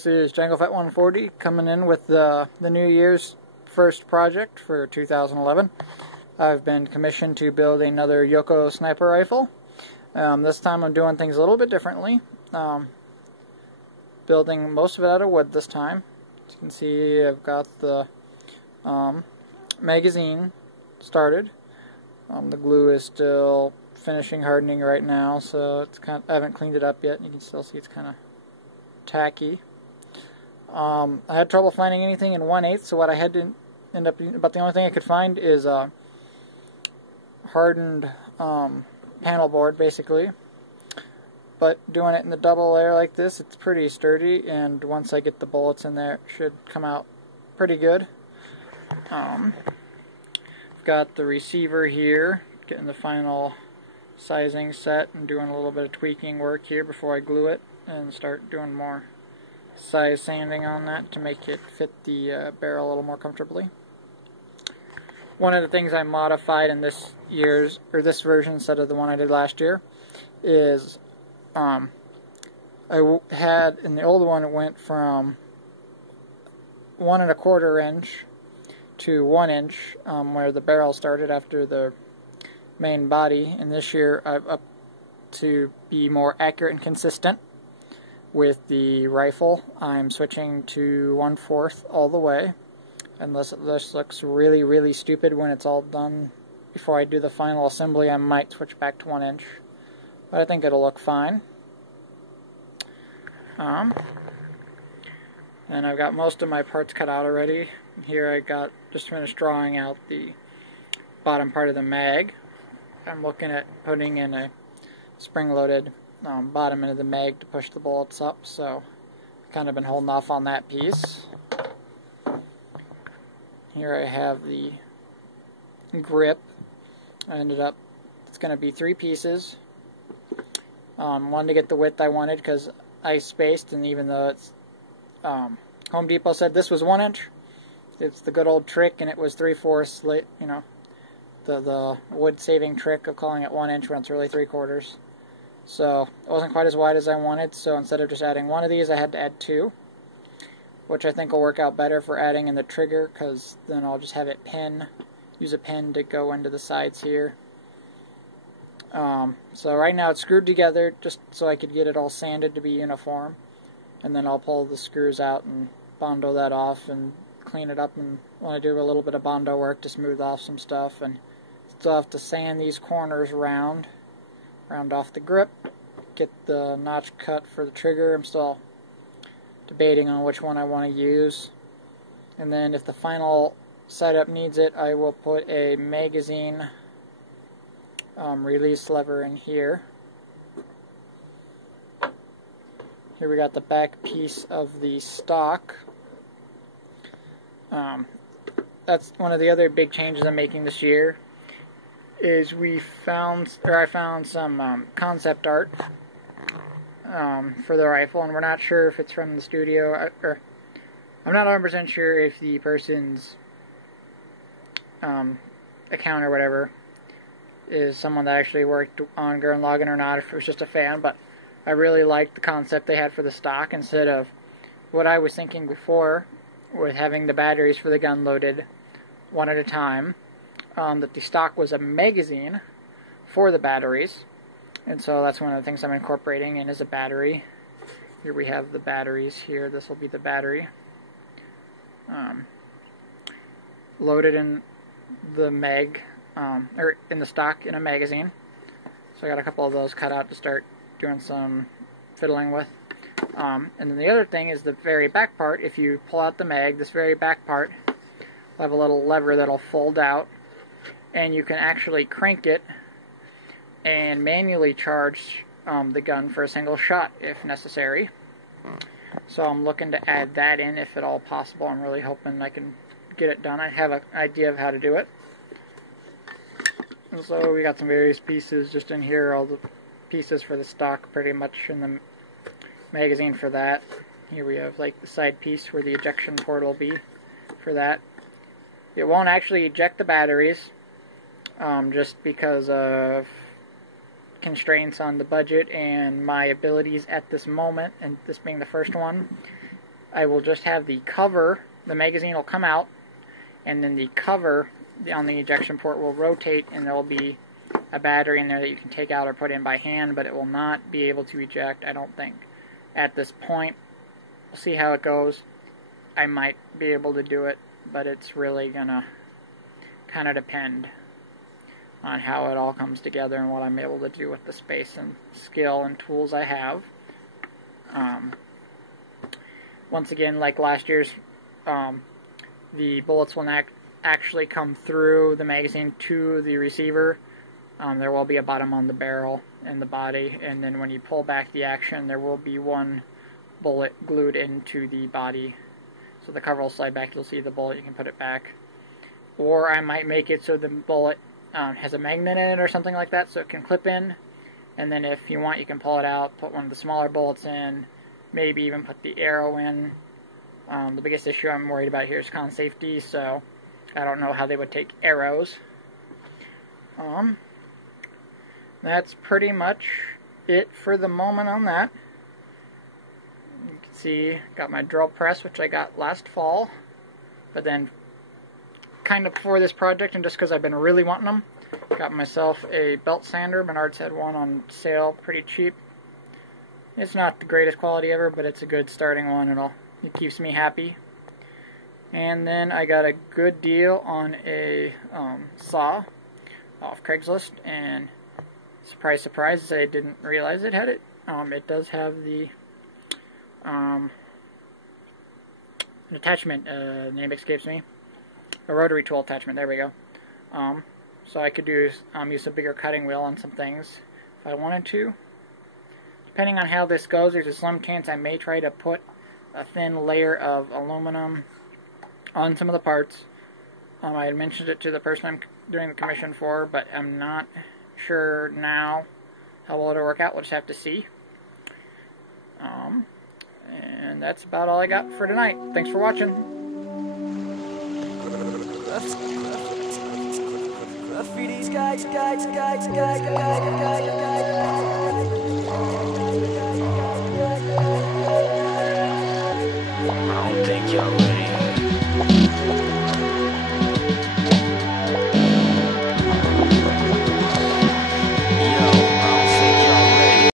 This is JangleFet 140 coming in with the New Year's first project for 2011. I've been commissioned to build another Yoko sniper rifle. This time I'm doing things a little bit differently. Building most of it out of wood this time. As you can see, I've got the magazine started. The glue is still finishing hardening right now, so it's I haven't cleaned it up yet. You can still see it's kind of tacky. I had trouble finding anything in 1/8, so what I had to end up about the only thing I could find is a hardened panel board, basically. But doing it in the double layer like this, it's pretty sturdy, and once I get the bullets in there, it should come out pretty good. I've got the receiver here, getting the final sizing set and doing a little bit of tweaking work here before I glue it and start doing more size sanding on that to make it fit the barrel a little more comfortably. One of the things I modified in this version instead of the one I did last year is I had in the old one, it went from 1 1/4 inch to 1 inch where the barrel started after the main body, and this year I've upped to be more accurate and consistent with the rifle. I'm switching to 1/4 all the way, unless this looks really, really stupid when it's all done. Before I do the final assembly, I might switch back to 1 inch, but I think it'll look fine. And I've got most of my parts cut out already. Here I got just finished drawing out the bottom part of the mag. I'm looking at putting in a spring-loaded bottom end of the mag to push the bullets up, so I've kind of been holding off on that piece. Here I have the grip. It's going to be 3 pieces. One to get the width I wanted because I spaced, and even though it's Home Depot said this was 1 inch, it's the good old trick, and it was 3/4, you know, the wood-saving trick of calling it 1 inch when it's really 3/4. So it wasn't quite as wide as I wanted, so instead of just adding one of these, I had to add 2, which I think will work out better for adding in the trigger, because then I'll just have it use a pin to go into the sides here. So right now it's screwed together just so I could get it all sanded to be uniform, and then I'll pull the screws out and bondo that off and clean it up, and when I do a little bit of bondo work to smooth off some stuff, and still have to sand these corners round off the grip, get the notch cut for the trigger. I'm still debating on which one I want to use, and then if the final setup needs it, I will put a magazine release lever in here. Here we got the back piece of the stock. That's one of the other big changes I'm making this year. Is I found some concept art for the rifle, and we're not sure if it's from the studio, or I'm not 100% sure if the person's account or whatever is someone that actually worked on Gurren Lagann or not, if it was just a fan, but I really liked the concept they had for the stock instead of what I was thinking before with having the batteries for the gun loaded one at a time, that the stock was a magazine for the batteries, and so that's one of the things I'm incorporating in is a battery. Here we have the batteries here. This will be the battery loaded in the mag, or in the stock in a magazine. So I got a couple of those cut out to start doing some fiddling with. And then the other thing is the very back part. If you pull out the mag, this very back part will have a little lever that'll fold out, and you can actually crank it and manually charge the gun for a single shot if necessary. So I'm looking to add that in if at all possible. I'm really hoping I can get it done. I have an idea of how to do it. And so we got some various pieces just in here, all the pieces for the stock pretty much in the magazine for that. Here we have like the side piece where the ejection port will be for that. It won't actually eject the batteries just because of constraints on the budget and my abilities at this moment, and this being the first one. I will just have the cover, the magazine will come out, and then the cover on the ejection port will rotate, and there will be a battery in there that you can take out or put in by hand, but it will not be able to eject, I don't think, at this point. We'll see how it goes. I might be able to do it, but it's really gonna kind of depend on how it all comes together and what I'm able to do with the space and skill and tools I have. Once again, like last year's, the bullets will not actually come through the magazine to the receiver. There will be a bottom on the barrel and the body, and then when you pull back the action, there will be one bullet glued into the body. So the cover will slide back, you'll see the bullet, you can put it back. Or I might make it so the bullet has a magnet in it or something like that, so it can clip in, and then if you want you can pull it out, put one of the smaller bullets in, maybe even put the arrow in. The biggest issue I'm worried about here is con safety, so I don't know how they would take arrows. That's pretty much it for the moment on that. You can see, got my drill press, which I got last fall, but then kind of for this project, and just because I've been really wanting them, got myself a belt sander. Menards had one on sale, pretty cheap. It's not the greatest quality ever, but it's a good starting one. It keeps me happy. And then I got a good deal on a saw off Craigslist, and surprise, surprise, I didn't realize it had it. It does have the an attachment, name escapes me. A rotary tool attachment, there we go. So I could use a bigger cutting wheel on some things if I wanted to. Depending on how this goes, there's a slim chance I may try to put a thin layer of aluminum on some of the parts. I had mentioned it to the person I'm doing the commission for, but I'm not sure now how well it'll work out. We'll just have to see. And that's about all I got for tonight. Thanks for watching. Graffiti's guys.